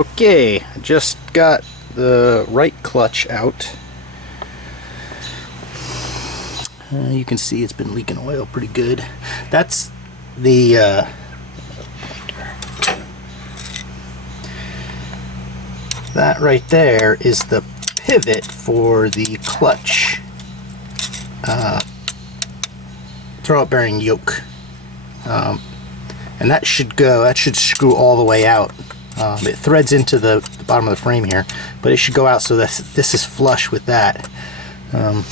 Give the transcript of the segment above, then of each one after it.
Okay, I just got the right clutch out. You can see it's been leaking oil pretty good. That's the that right there is the pivot for the clutch throwout bearing yoke, and that should screw all the way out. It threads into the bottom of the frame here, but it should go out so that this is flush with that. So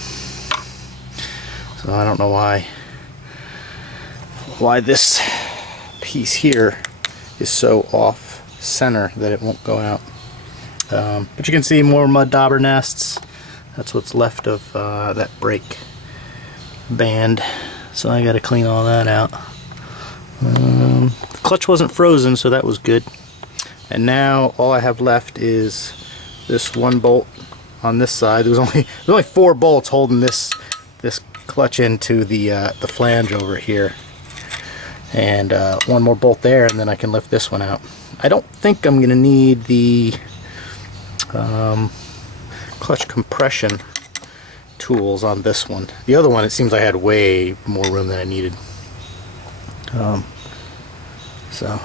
I don't know why this piece here is so off center that it won't go out. But you can see more mud dauber nests. That's what's left of that brake band. So I got to clean all that out. The clutch wasn't frozen, so that was good. And now all I have left is this one bolt on this side. There's only 4 bolts holding this clutch into the flange over here, and one more bolt there, and then I can lift this one out. I don't think I'm gonna need the clutch compression tools on this one. The other one, it seems I had way more room than I needed. So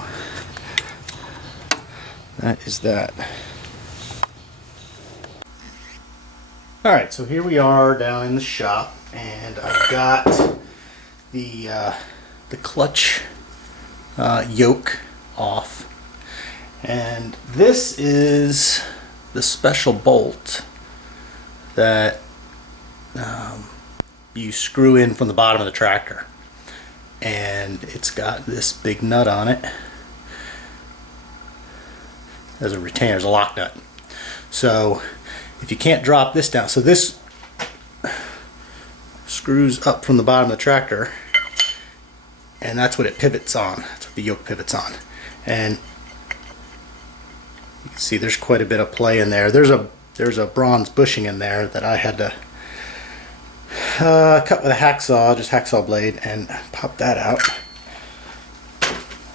that is that. Alright, so here we are down in the shop, and I've got the clutch yoke off, and this is the special bolt that you screw in from the bottom of the tractor, and it's got this big nut on it as a retainer, as a lock nut. So if you can't drop this down, so this screws up from the bottom of the tractor, and that's what it pivots on. That's what the yoke pivots on. And you can see there's quite a bit of play in there. There's a bronze bushing in there that I had to cut with a hacksaw, just hacksaw blade, and pop that out.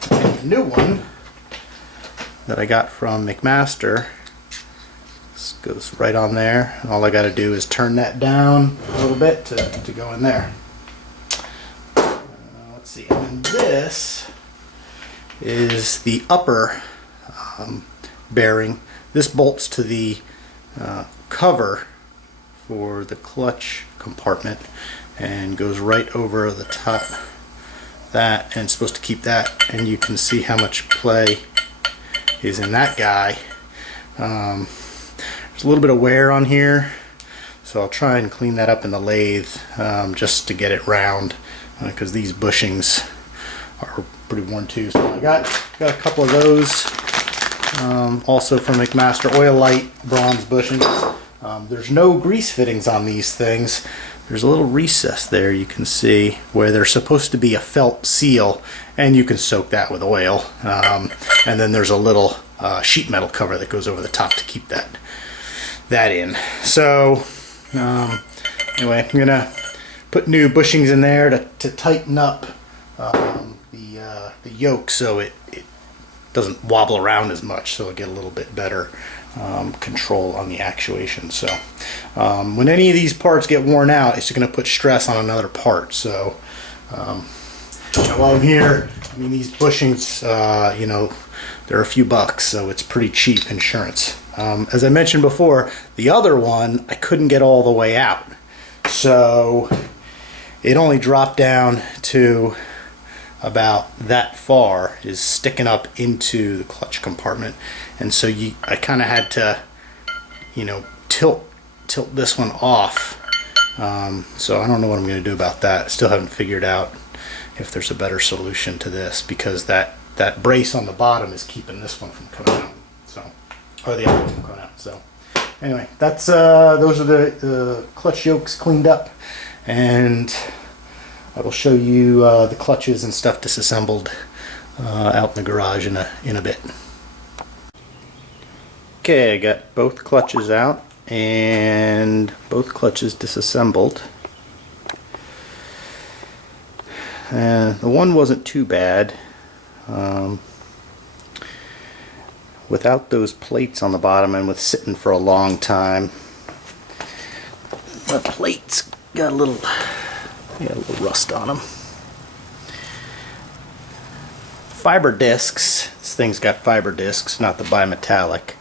And the new one that I got from McMaster, this goes right on there. All I got to do is turn that down a little bit to go in there. Let's see. And then this is the upper bearing. This bolts to the cover for the clutch compartment and goes right over the top that, and it's supposed to keep that, and you can see how much play is in that guy. There's a little bit of wear on here, so I'll try and clean that up in the lathe just to get it round, because these bushings are pretty worn too. So I got a couple of those, also from McMaster, Oil Light bronze bushings. There's no grease fittings on these things. There's a little recess there you can see where there's supposed to be a felt seal, and you can soak that with oil. And then there's a little sheet metal cover that goes over the top to keep that in. So anyway, I'm gonna put new bushings in there to tighten up the yoke so it doesn't wobble around as much, so it'll get a little bit better control on the actuation. So when any of these parts get worn out, it's going to put stress on another part. So while I'm here, I mean, these bushings, you know, they're a few bucks, so it's pretty cheap insurance. As I mentioned before, the other one I couldn't get all the way out, so it only dropped down to about that far, is sticking up into the clutch compartment, and so I kind of had to, you know, tilt this one off. So I don't know what I'm going to do about that. I still haven't figured out if there's a better solution to this, because that brace on the bottom is keeping this one from coming out, so, or the other one from coming out. So anyway, that's those are the clutch yokes cleaned up, and I will show you the clutches and stuff disassembled out in the garage in a bit. Okay, I got both clutches out and both clutches disassembled. And the one wasn't too bad. without those plates on the bottom and with sitting for a long time, the plates got a little rust on them. Fiber discs. This thing's got fiber discs, not the bimetallic.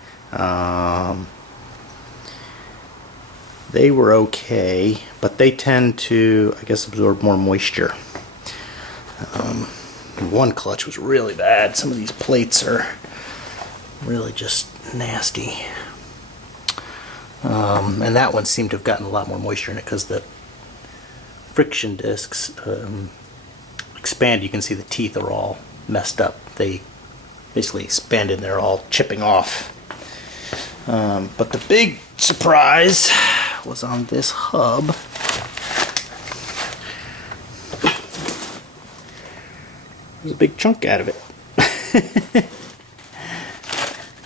They were okay, but they tend to, I guess, absorb more moisture. One clutch was really bad. Some of these plates are really just nasty. And that one seemed to have gotten a lot more moisture in it because the friction discs expand. You can see the teeth are all messed up. They basically expanded. They're all chipping off. But the big surprise was on this hub. There's a big chunk out of it.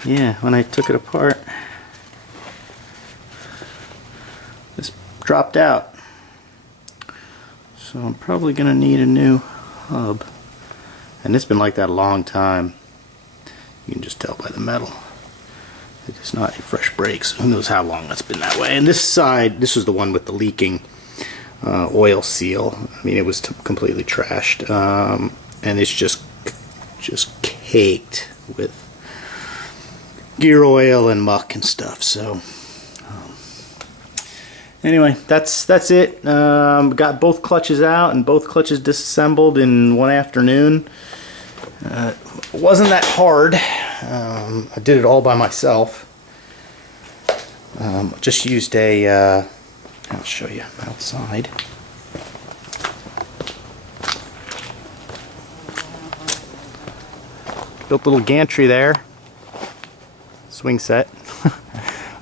Yeah, when I took it apart, this dropped out. So I'm probably gonna need a new hub. And it's been like that a long time. You can just tell by the metal. It's not a fresh break, so who knows how long that's been that way. And this side, this was the one with the leaking oil seal. I mean, it was completely trashed. And it's just caked with gear oil and muck and stuff. So anyway, that's it. Got both clutches out and both clutches disassembled in one afternoon. It wasn't that hard. I did it all by myself. Just used a I'll show you outside. Built a little gantry there, swing set,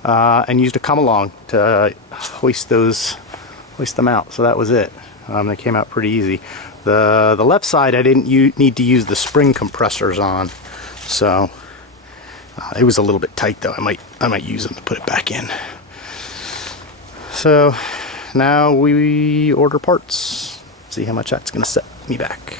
and used a come along to hoist them out. So that was it. They came out pretty easy. The left side I didn't need to use the spring compressors on, so it was a little bit tight though. I might use them to put it back in. So now we order parts. See how much that's gonna set me back.